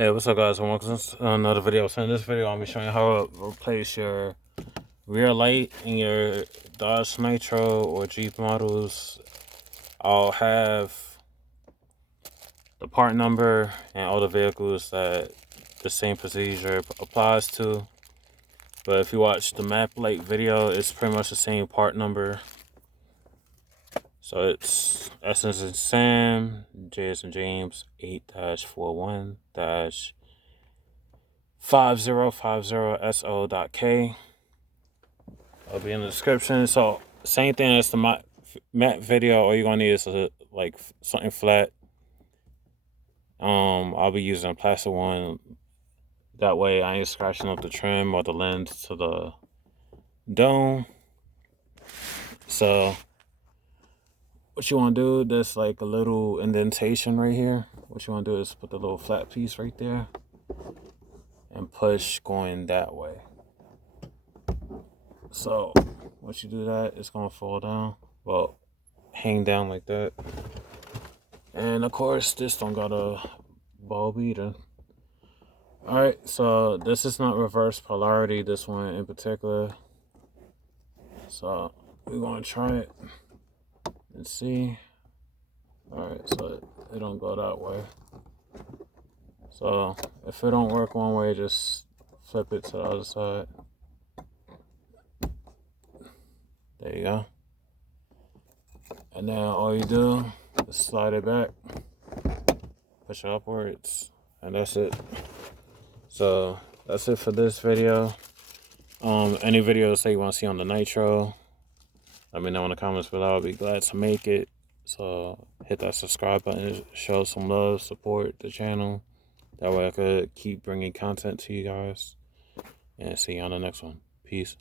Hey, what's up, guys? Welcome to another video. So in this video, I'll be showing you how to replace your rear light in your Dodge Nitro or Jeep models. I'll have the part number and all the vehicles that the same procedure applies to. But if you watch the map light video, it's pretty much the same part number. So it's S as in Sam, J as in James, 8-41-5050 SO.K. It'll be in the description. So same thing as the map video. All you're gonna need is like something flat. I'll be using a plastic one. That way I ain't scratching up the trim or the lens to the dome. So what you want to do, there's like a little indentation right here. What you want to do is put the little flat piece right there and push going that way. So once you do that, it's going to fall down. Well, hang down like that. And of course, this don't got a bulb either. Alright, so this is not reverse polarity, this one in particular. So we're going to try it and see. Alright, so it don't go that way. So if it don't work one way, just flip it to the other side. There you go. And then all you do is slide it back, push it upwards, and that's it. So that's it for this video. Any videos that you want to see on the Nitro, let me know in the comments below. I'll be glad to make it. So hit that subscribe button, show some love, support the channel. That way I could keep bringing content to you guys. And see you on the next one. Peace.